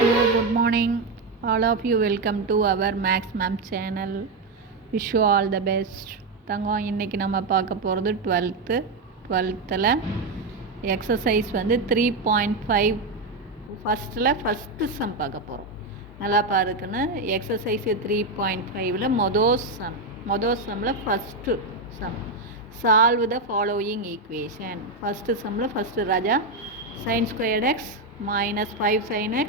Hello, good morning. All of you welcome to our Max Ma'am channel. Wish you all the best. தங்கம் இன்றைக்கி நம்ம பார்க்க போகிறது 12th exercise வந்து 3.5 first some பார்க்க போகிறோம். நல்லா பாருக்குன்னு எக்ஸசைஸ் 3.5 மொதல் சம்மில் first sum solve the following equation. First சம்மில் ஃபஸ்ட்டு ராஜா sin squared x minus 5 sin x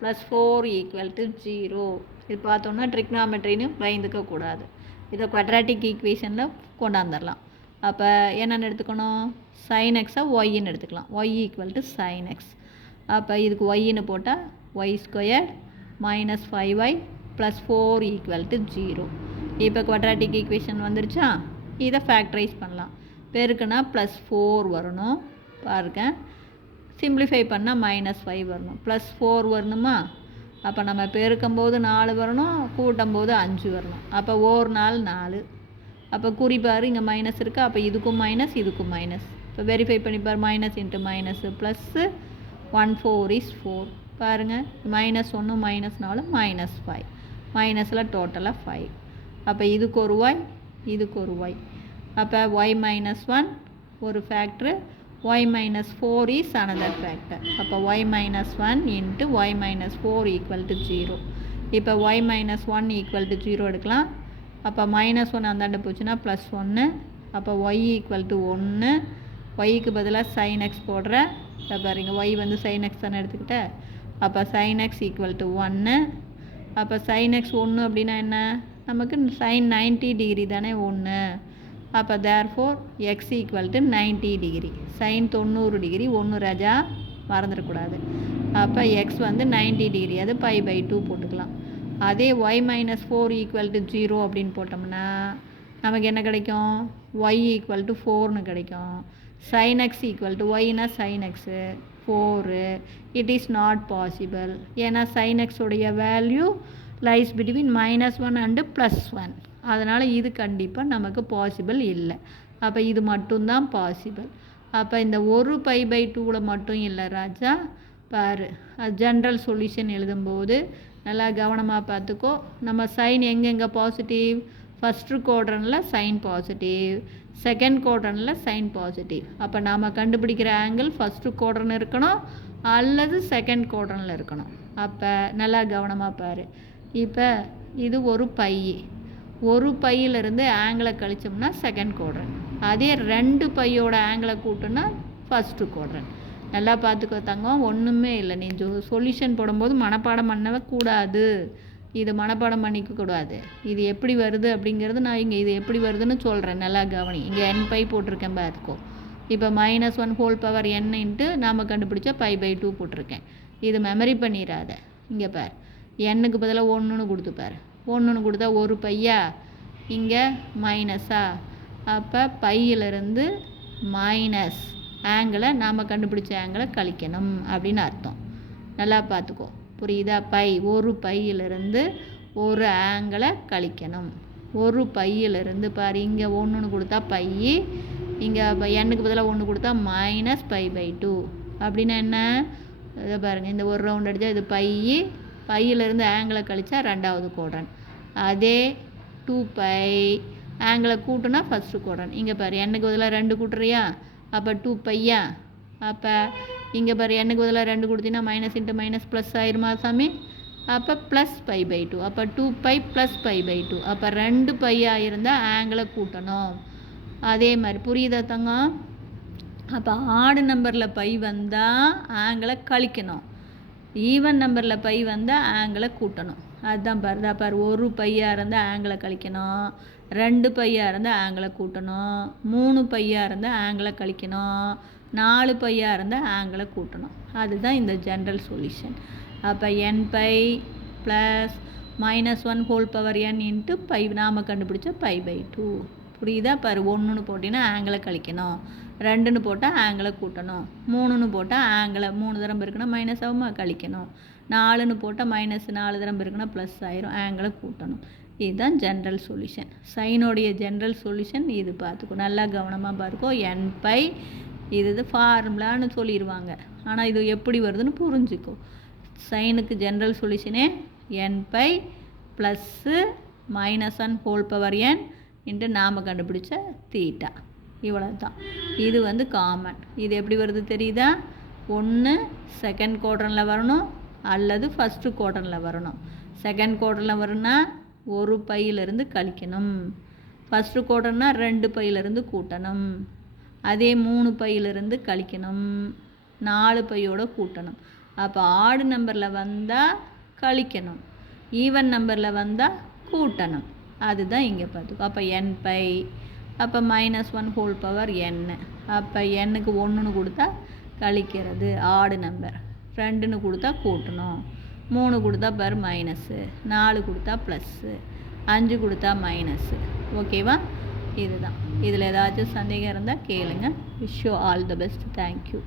plus 4 equal to 0. இது பார்த்தோன்னா ட்ரிக்னாமெட்ரின்னு பயந்துக்கக்கூடாது. இதை குவாட்ராட்டிக் ஈக்குவேஷனில் கொண்டாந்துடலாம். அப்போ என்னென்னு எடுத்துக்கணும், sin x ஒய்ன்னு எடுத்துக்கலாம். y equal to sin x. அப்போ இதுக்கு ஒய்ன்னு போட்டால் y squared minus 5y plus 4 equal to 0. இப்போ குவாட்ராட்டிக் ஈக்குவேஷன் வந்துருச்சா, இதை ஃபேக்டரைஸ் பண்ணலாம். பெருக்குன்னா ப்ளஸ் 4 வரணும். பாருங்க, சிம்பிளிஃபை பண்ணால் மைனஸ் 5 வரணும், ப்ளஸ் 4 வரணுமா. அப்போ நம்ம பெருக்கும்போது 4 வரணும், கூட்டும்போது 5 வரணும். அப்போ ஒரு நாள் 4. அப்போ குறிப்பார் இங்கே மைனஸ் இருக்குது. அப்போ இதுக்கும் மைனஸ் இதுக்கும் மைனஸ். இப்போ வெரிஃபை பண்ணிப்பார், minus into minus plus 1 4 is 4. பாருங்கள், மைனஸ் 1 மைனஸ் 4 மைனஸ் 5, மைனஸில் டோட்டலாக 5. அப்போ இதுக்கு ஒரு ஒய் இதுக்கு ஒரு ஒய். அப்போ ஒய் மைனஸ் 1 ஒரு factor, y minus 4 is another factor. அப்போ y minus 1 into y minus 4 equal to 0. இப்போ y minus 1 equal to 0 எடுக்கலாம். அப்போ மைனஸ் 1 அந்தாண்ட போச்சுன்னா ப்ளஸ் 1. அப்போ y equal to 1. yக்கு பதிலாக sin x போடுறேன். இப்போ பாருங்க, y வந்து sin x தானே எடுத்துக்கிட்டேன். அப்போ sin x equal to 1. அப்போ sin x 1 அப்படின்னா என்ன, நமக்கு sin 90 டிகிரி தானே 1. அப்போ therefore X equal to 90 degree. Sine 90 degree 1 ராஜா மறந்துடக்கூடாது. அப்போ எக்ஸ் வந்து 90 டிகிரி, அது π/2 போட்டுக்கலாம். அதே ஒய் மைனஸ் 4 ஈக்குவல் டு 0 அப்படின்னு போட்டோம்னா நமக்கு என்ன கிடைக்கும், ஒய் ஈக்குவல் டு 4ன்னு கிடைக்கும். சைன் எக்ஸ் ஈக்குவல் டு ஒய்னா sine x 4. It is not possible. ஏன்னா சைன் எக்ஸோடைய வேல்யூ லைஸ் பிட்வீன் -1 அண்டு +1. அதனால் இது கண்டிப்பாக நமக்கு பாசிபிள் இல்லை. அப்போ இது மட்டும்தான் பாசிபிள். அப்போ இந்த ஒரு π/2 மட்டும் இல்லை ராஜா. பாரு, ஜென்ரல் சொல்யூஷன் எழுதும்போது நல்லா கவனமாக பார்த்துக்கோ. நம்ம சைன் எங்கெங்கே பாசிட்டிவ், ஃபஸ்ட்டு குவாட்ரண்ட்டில் சைன் பாசிட்டிவ், செகண்ட் குவாட்ரண்ட்டில் சைன் பாசிட்டிவ். அப்போ நாம் கண்டுபிடிக்கிற ஆங்கிள் ஃபஸ்ட்டு குவாட்ரன் இருக்கணும் அல்லது செகண்ட் குவாட்ரனில் இருக்கணும். அப்போ நல்லா கவனமாக பாரு. இப்போ இது ஒரு பையிலிருந்து ஆங்கிளை கழிச்சோம்னா செகண்ட் குவாட்ரன். அதே 2 பையோட ஆங்கிளை கூட்டுனா ஃபஸ்ட்டு குவாட்ரன். நல்லா பார்த்துக்கோ தங்கம், ஒன்றுமே இல்லை. நீ சொல்யூஷன் போடும்போது மனப்பாடம் பண்ணவே கூடாது. இது மனப்பாடம் பண்ணிக்க கூடாது. இது எப்படி வருது அப்படிங்கிறது நான் இங்கே இது எப்படி வருதுன்னு சொல்கிறேன், நல்லா கவனி. இங்கே n π போட்டிருக்கேன் பார்த்துக்கோ. இப்போ -1 ஹோல் பவர் n இன்ட்டு நாம் கண்டுபிடிச்சா π/2 போட்டிருக்கேன். இது மெமரி பண்ணிடாத. இங்கே பார், எண்ணுக்கு பதிலாக 1ன்னு கொடுத்துப்பார். 1ன்னு கொடுத்தா ஒரு பையா, இங்கே மைனஸா. அப்போ பையிலிருந்து மைனஸ் ஆங்கிளை நாம் கண்டுபிடிச்ச ஆங்கிளை கழிக்கணும் அப்படின்னு அர்த்தம். நல்லா பார்த்துக்கோ, புரியுதா. ஒரு பையிலிருந்து ஒரு ஆங்கிளை கழிக்கணும். ஒரு பையிலிருந்து பாரு, இங்கே 1ன்னு கொடுத்தா பை, இங்கே எண்ணுக்கு பதிலாக 1 கொடுத்தா -π/2 அப்படின்னா என்ன, இதை பாருங்கள், இந்த ஒரு ரவுண்ட் அடித்தா இது பையிலிருந்து ஆங்கிளை கழிச்சா 2வது குவாட்ரன். அதே 2π ஆங்கிளை கூட்டுனா ஃபஸ்ட்டு குவாட்ரன். இங்கே பாரு, எண்ணுக்கு பதிலாக 2 கூட்டுறியா, அப்போ 2π. அப்போ இங்கே பாரு, எண்ணுக்கு பதிலாக 2 கொடுத்தீங்கன்னா மைனஸ் இன்ட்டு மைனஸ் ப்ளஸ் ஆயிருமா சாமி. அப்போ ப்ளஸ் π/2. அப்போ 2π ப்ளஸ் π/2. அப்போ 2 பையாக இருந்தால் ஆங்கிளை கூட்டணும். அதே மாதிரி புரியுதா தங்கம். அப்போ ஆடு நம்பரில் பை வந்தால் ஆங்கிளை கழிக்கணும், ஈவன் நம்பரில் பை வந்தால் ஆங்கிளை கூட்டணும். அதுதான் பாரு, ஒரு பையாக இருந்தால் ஆங்கிளை கழிக்கணும், 2 பையாக இருந்தால் ஆங்கிளை கூட்டணும், 3 பையாக இருந்தால் ஆங்கிளை கழிக்கணும், 4 பையாக இருந்தால் ஆங்கிளை கூட்டணும். அதுதான் இந்த ஜென்ரல் சொல்யூஷன். அப்போ n π plus -1 whole power n into pi நாம் கண்டுபிடிச்ச π/2. புரியுதா. பாரு, 1ன்னு போட்டிங்கன்னா ஆங்கிளை கழிக்கணும், 2ன்னு போட்டால் ஆங்கிளை கூட்டணும், 3ன்னு போட்டால் ஆங்கிளை 3 தரம் இருக்குன்னா மைனஸ் ஆகுமா, கழிக்கணும், 4ன்னு போட்டால் -4 தரம் இருக்குன்னா ப்ளஸ் ஆயிரும், ஆங்கிளை கூட்டணும். இதுதான் ஜென்ரல் சொல்யூஷன். சைனோடைய ஜென்ரல் சொல்யூஷன் இது. பார்த்துக்கோ, நல்லா கவனமாக பார்த்துக்கோ. n π இது ஃபார்முலான்னு சொல்லிடுவாங்க, ஆனால் இது எப்படி வருதுன்னு புரிஞ்சுக்கோ. சைனுக்கு ஜென்ரல் சொல்யூஷனே n pi plus -1 whole power n into நாம் கண்டுபிடிச்ச தீட்டா. இவ்வளோ தான். இது வந்து காமன். இது எப்படி வருது தெரியுதா? ஒன்று செகண்ட் குவாட்ரனில் வரணும் அல்லது ஃபஸ்ட்டு குவாட்ரனில் வரணும். செகண்ட் குவாட்ரனில் வரும்னா ஒரு பையிலிருந்து கழிக்கணும். ஃபஸ்ட்டு குவாட்ரன்னா 2 பையிலிருந்து கூட்டணும். அதே 3 பையிலிருந்து கழிக்கணும். 4 பையோடு கூட்டணும். அப்போ ஆடு நம்பரில் வந்தால் கழிக்கணும், ஈவன் நம்பரில் வந்தால் கூட்டணும். அதுதான் இங்கே பார்த்துக்கோ. அப்போ n பை, அப்போ -1 ஹோல் பவர் n. அப்போ n-க்கு 1ன்னு கொடுத்தா கழிக்கிறது ஆடு நம்பர், 2ன்னு கொடுத்தா கூட்டணும், 3 கொடுத்தா மைனஸு, 4 கொடுத்தா ப்ளஸ்ஸு, 5 கொடுத்தா மைனஸு. ஓகேவா? இதுதான். இதில் ஏதாச்சும் சந்தேகம் இருந்தால் கேளுங்க. Wish you all the best. Thank you.